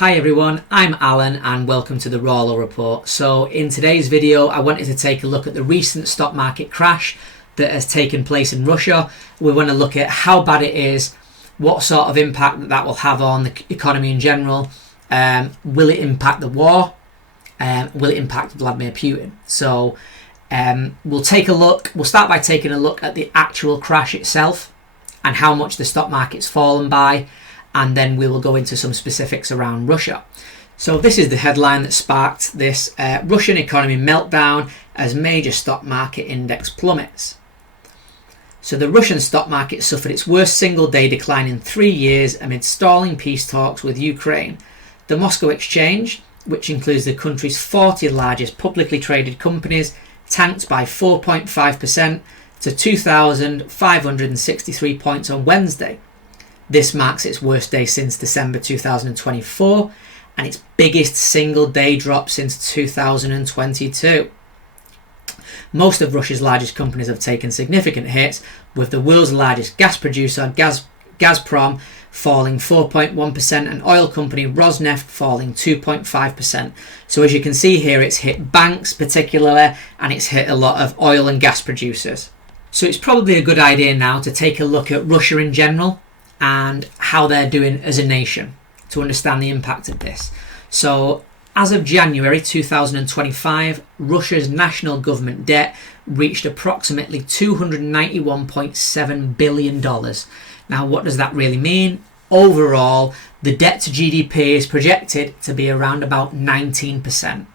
Hi everyone, I'm Alan and welcome to the Rawlo report. So in today's video I wanted to take a look at the recent stock market crash that has taken place in Russia. We want to look at how bad it is, what sort of impact that will have on the economy in general. Will it impact the war? Will it impact Vladimir Putin? So we'll start by taking a look at the actual crash itself and how much the stock market's fallen by, and then we will go into some specifics around Russia. So this is the headline that sparked this: Russian economy meltdown as major stock market index plummets. So the Russian stock market suffered its worst single day decline in 3 years amid stalling peace talks with Ukraine. The Moscow Exchange, which includes the country's 40 largest publicly traded companies, tanked by 4.5% to 2,563 points on Wednesday. This marks its worst day since December 2024 and its biggest single day drop since 2022. Most of Russia's largest companies have taken significant hits, with the world's largest gas producer, Gazprom, falling 4.1% and oil company Rosneft falling 2.5%. So as you can see here, it's hit banks particularly, and it's hit a lot of oil and gas producers. So it's probably a good idea now to take a look at Russia in general and how they're doing as a nation to understand the impact of this. So as of January 2025, Russia's national government debt reached approximately $291.7 billion. Now, what does that really mean? Overall, the debt to GDP is projected to be around about 19%.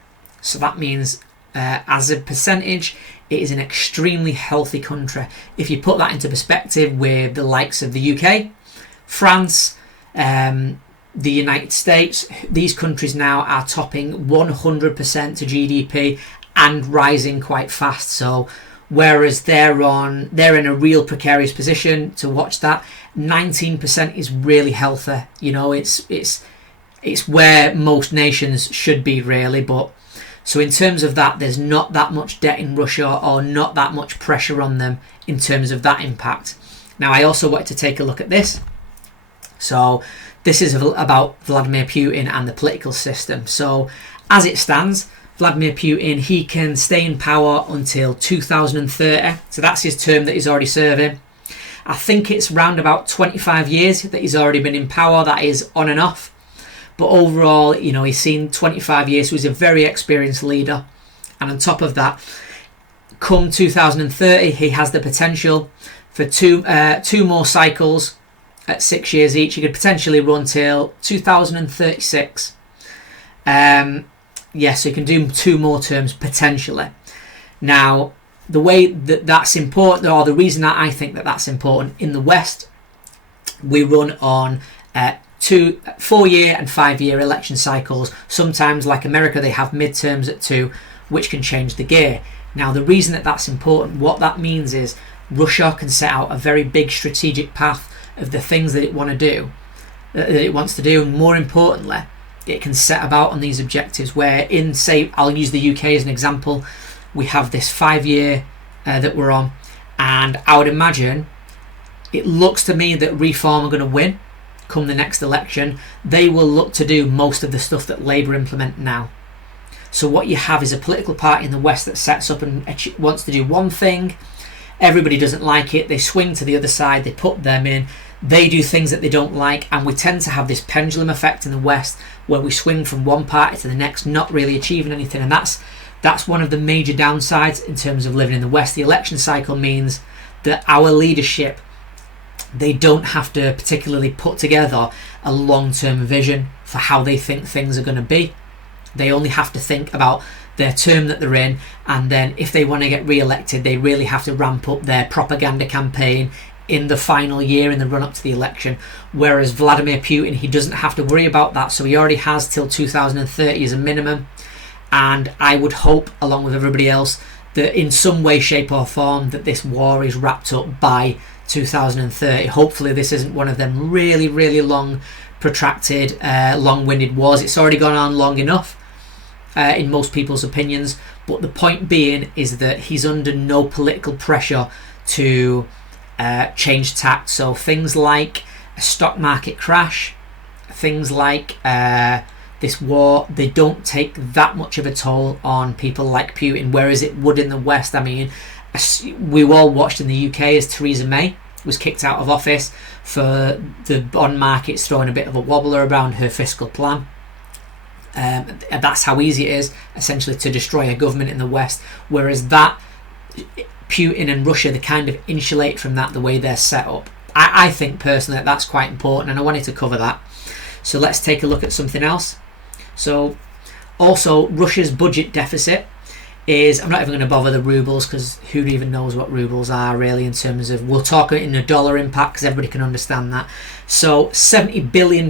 So that means as a percentage, it is an extremely healthy country. If you put that into perspective with the likes of the UK, France, the United States, these countries now are topping 100% to GDP and rising quite fast. So whereas they're in a real precarious position to watch that, 19% is really healthy. You know, it's where most nations should be really. But so in terms of that, there's not that much debt in Russia or not that much pressure on them in terms of that impact. Now, I also wanted to take a look at this. So this is about Vladimir Putin and the political system. So as it stands, Vladimir Putin, he can stay in power until 2030. So that's his term that he's already serving. I think it's round about 25 years that he's already been in power. That is on and off. But overall, you know, he's seen 25 years. So he's a very experienced leader. And on top of that, come 2030, he has the potential for two more cycles at 6 years each. He could potentially run till 2036. So he can do 2 more terms potentially. Now, the way that's important, or the reason that I think that that's important, in the West, we run on 4-year and 5-year election cycles. Sometimes, like America, they have midterms at 2, which can change the gear. Now, the reason that that's important, what that means is Russia can set out a very big strategic path of the things that it wants to do, and more importantly, it can set about on these objectives. Where in, say, I'll use the UK as an example, we have this 5-year that we're on, and I would imagine it looks to me that Reform are going to win come the next election. They will look to do most of the stuff that Labour implement now. So what you have is a political party in the West that sets up and wants to do one thing. Everybody doesn't like it. They swing to the other side. They put them in. They do things that they don't like. And we tend to have this pendulum effect in the West where we swing from one party to the next, not really achieving anything. And that's one of the major downsides in terms of living in the West. The election cycle means that our leadership, they don't have to particularly put together a long-term vision for how they think things are going to be. They only have to think about their term that they're in, and then if they want to get re-elected, they really have to ramp up their propaganda campaign in the final year in the run-up to the election. Whereas Vladimir Putin, he doesn't have to worry about that, so he already has till 2030 as a minimum. And I would hope, along with everybody else, that in some way, shape or form, that this war is wrapped up by 2030. Hopefully this isn't one of them really, really long, protracted, long-winded wars. It's already gone on long enough, in most people's opinions. But the point being is that he's under no political pressure to change tact. So things like a stock market crash, things like this war, they don't take that much of a toll on people like Putin, whereas it would in the West. I mean, we all watched in the UK as Theresa May was kicked out of office for the bond markets throwing a bit of a wobbler around her fiscal plan. That's how easy it is, essentially, to destroy a government in the West, whereas that Putin and Russia, they kind of insulate from that the way they're set up. I think personally that's quite important, and I wanted to cover that. So let's take a look at something else. So also, Russia's budget deficit is, I'm not even going to bother the rubles, because who even knows what rubles are really in terms of, we'll talk in a dollar impact because everybody can understand that. So $70 billion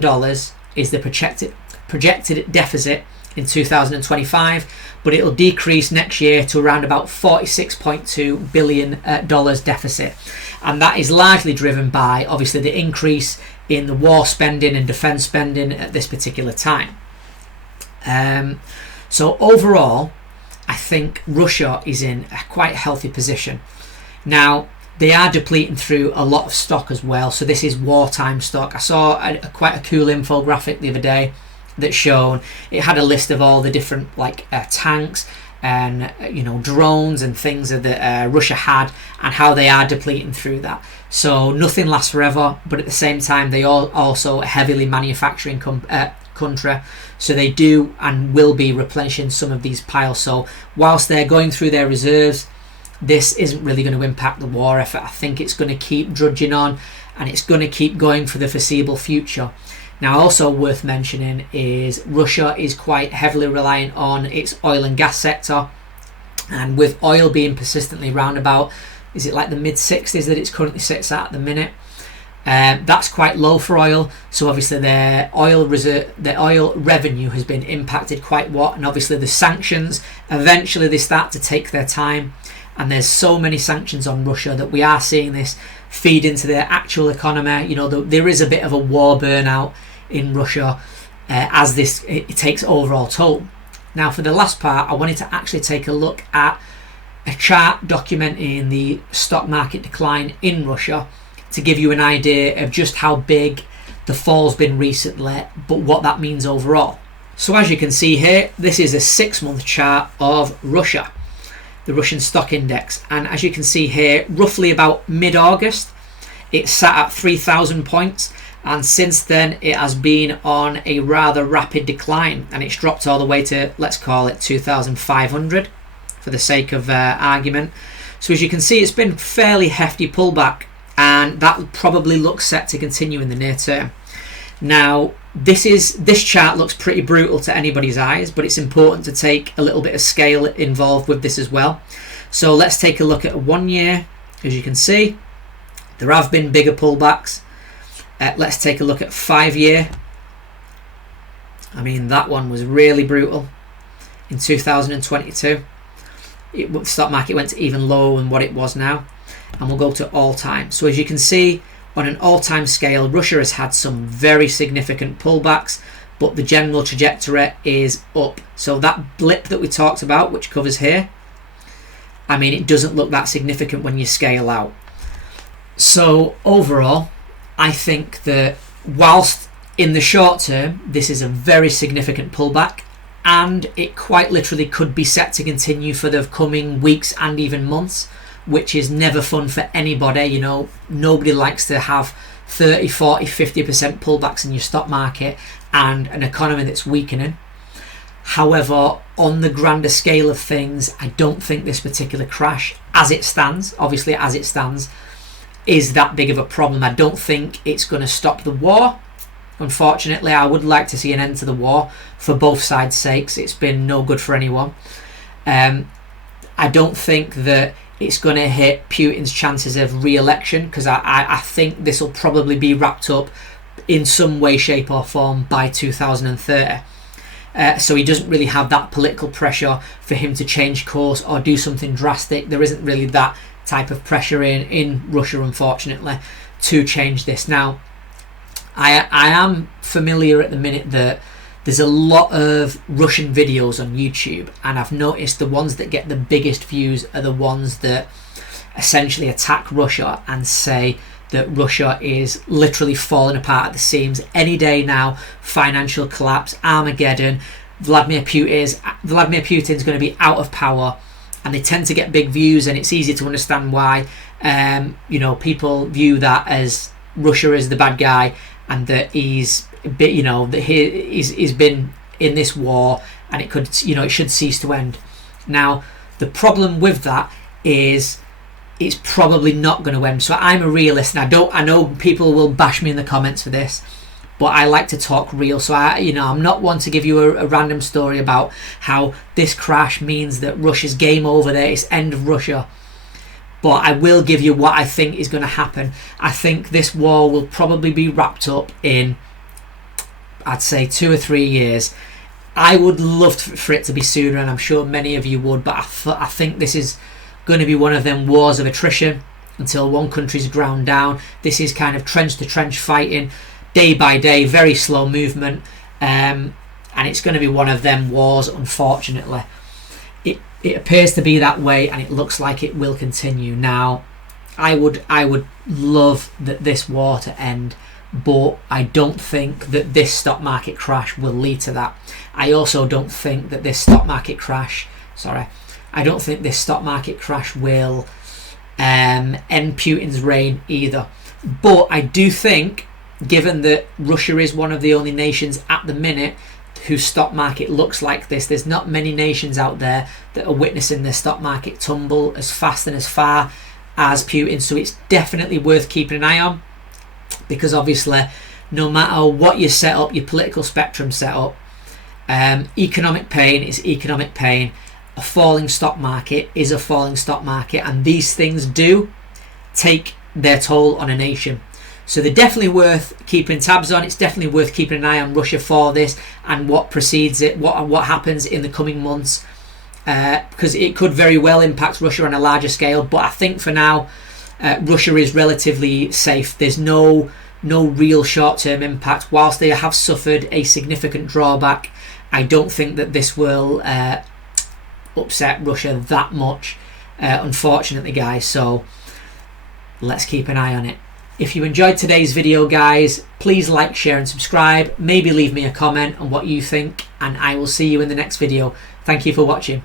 is the projected deficit in 2025, but it'll decrease next year to around about $46.2 billion deficit. And that is largely driven by, obviously, the increase in the war spending and defence spending at this particular time. So overall, I think Russia is in a quite healthy position. Now, they are depleting through a lot of stock as well. So this is wartime stock. I saw quite a cool infographic the other day that shown, it had a list of all the different tanks and drones and things that Russia had, and how they are depleting through that. So nothing lasts forever, but at the same time they are also a heavily manufacturing country, so they do and will be replenishing some of these piles. So whilst they're going through their reserves, this isn't really going to impact the war effort. I think it's going to keep drudging on, and it's going to keep going for the foreseeable future. Now, also worth mentioning is Russia is quite heavily reliant on its oil and gas sector, and with oil being persistently round about, is it like the mid 60s that it currently sits at the minute? That's quite low for oil, so obviously their oil revenue has been impacted quite a lot, and obviously the sanctions, eventually they start to take their time, and there's so many sanctions on Russia that we are seeing this feed into their actual economy. There is a bit of a war burnout in Russia as it takes overall toll. Now, for the last part, I wanted to actually take a look at a chart documenting the stock market decline in Russia to give you an idea of just how big the fall's been recently, but what that means overall. So as you can see here, this is a 6-month chart of Russia, the Russian stock index, and as you can see here, roughly about mid-August it sat at 3,000 points, and since then it has been on a rather rapid decline, and it's dropped all the way to, let's call it 2,500 for the sake of argument. So as you can see, it's been fairly hefty pullback, and that probably looks set to continue in the near term. Now, this chart looks pretty brutal to anybody's eyes, but it's important to take a little bit of scale involved with this as well. So let's take a look at 1 year. As you can see, there have been bigger pullbacks. Let's take a look at 5 year. I mean, that one was really brutal in 2022. The stock market went to even lower than what it was now, and we'll go to all time. So as you can see, on an all-time scale, Russia has had some very significant pullbacks, but the general trajectory is up. So that blip that we talked about, which covers here, I mean, it doesn't look that significant when you scale out. So overall, I think that whilst in the short term this is a very significant pullback, and it quite literally could be set to continue for the coming weeks and even months, which is never fun for anybody. Nobody likes to have 30, 40, 50% pullbacks in your stock market and an economy that's weakening. However, on the grander scale of things, I don't think this particular crash, as it stands, is that big of a problem. I don't think it's going to stop the war. Unfortunately, I would like to see an end to the war for both sides' sakes. It's been no good for anyone. I don't think that it's going to hit Putin's chances of re-election, because I think this will probably be wrapped up in some way, shape or form by 2030. So he doesn't really have that political pressure for him to change course or do something drastic. There isn't really that type of pressure in Russia, unfortunately, to change this. Now, I am familiar at the minute that there's a lot of Russian videos on YouTube, and I've noticed the ones that get the biggest views are the ones that essentially attack Russia and say that Russia is literally falling apart at the seams any day now. Financial collapse, Armageddon. Vladimir Putin's going to be out of power, and they tend to get big views, and it's easy to understand why. People view that as Russia is the bad guy, and that he's been in this war, and it should cease to end. Now, the problem with that is it's probably not going to end. So I'm a realist, and I know people will bash me in the comments for this, but I like to talk real. So I'm not one to give you a random story about how this crash means that Russia's game over there, it's end of Russia. But I will give you what I think is going to happen. I think this war will probably be wrapped up in, I'd say, 2 or 3 years. I would love for it to be sooner, and I'm sure many of you would, but I think this is going to be one of them wars of attrition until one country's ground down. This is kind of trench to trench fighting, day by day, very slow movement, and it's going to be one of them wars, unfortunately. It appears to be that way, and it looks like it will continue. Now, I would love this war to end, but I don't think that this stock market crash will lead to that. I also don't think that this stock market crash will end Putin's reign either. But I do think, given that Russia is one of the only nations at the minute whose stock market looks like this, there's not many nations out there that are witnessing their stock market tumble as fast and as far as Putin. So it's definitely worth keeping an eye on, because obviously no matter what you set up, your political spectrum set up, economic pain is economic pain. A falling stock market is a falling stock market, and these things do take their toll on a nation. So they're definitely worth keeping tabs on. It's definitely worth keeping an eye on Russia for this and what precedes it, what happens in the coming months, because it could very well impact Russia on a larger scale. But I think for now, Russia is relatively safe. There's no real short-term impact. Whilst they have suffered a significant drawback, I don't think that this will upset Russia that much, unfortunately, guys. So let's keep an eye on it. If you enjoyed today's video, guys, please like, share and subscribe. Maybe leave me a comment on what you think, and I will see you in the next video. Thank you for watching.